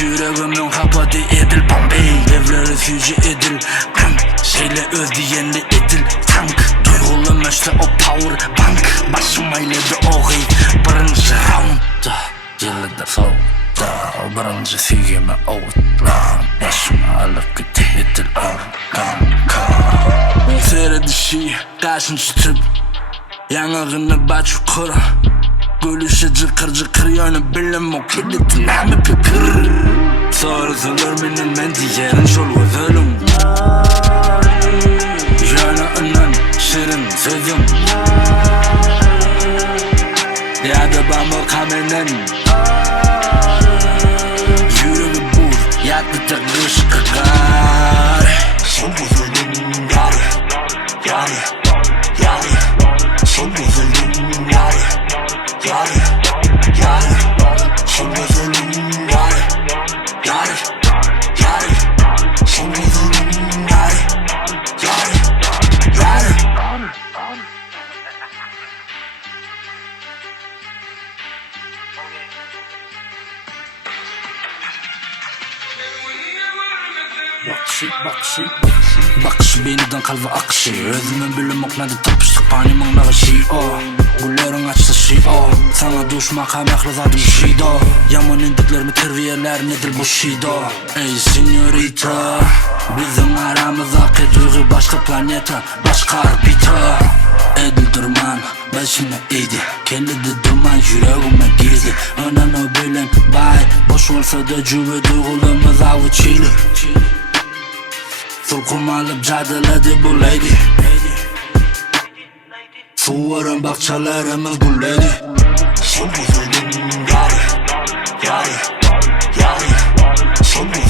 Yüreğimin kapadı edil Bombay evleri füce edil Kank şeyle özdiyenli edil Tank duygulam işte o power bank Başım ayledi o gıy birinci roundda Yıllıda soğukta birinci sigime ovutla Başıma alıp gitti edil kanka Seyredi şey kaşınçı tüp Yanağını baç yukarı Gülüşü cıkır cıkır yani bilim o kilidi nami pipir Sarısılır benim ben diyerin şol gözülüm Yanağından şirin sözüm Yadı bamur kamenen Yüreği buz yattı tıkış kakar Son gözülüm yari Yari Yari Son gözülüm yari Yari, yari, son gözülüm yari Yari, yari, son gözülüm yari Yari, yari Bakışı beyniden kalbi akışı Özümün bilim oknadı tapıştık panimin nağışı Güllerin açtı şey Sana düşmak ameklazadım şeydo Yaman indiklerimi terviyeler nedir bu şeydo Ey senyorita Bizim aramızdaki duygu başka planeta Başka orbita Edil durman başına iyiydi Kellidi duman yüreğime girdi Önen o bilen bay Boş olsa da cüve duygularımız avuçiyli Sulkum alıp cadeledi bu lady Suvarın bakçalarımız gulledi Son gözülüm yari Yari Yari Son gözülüm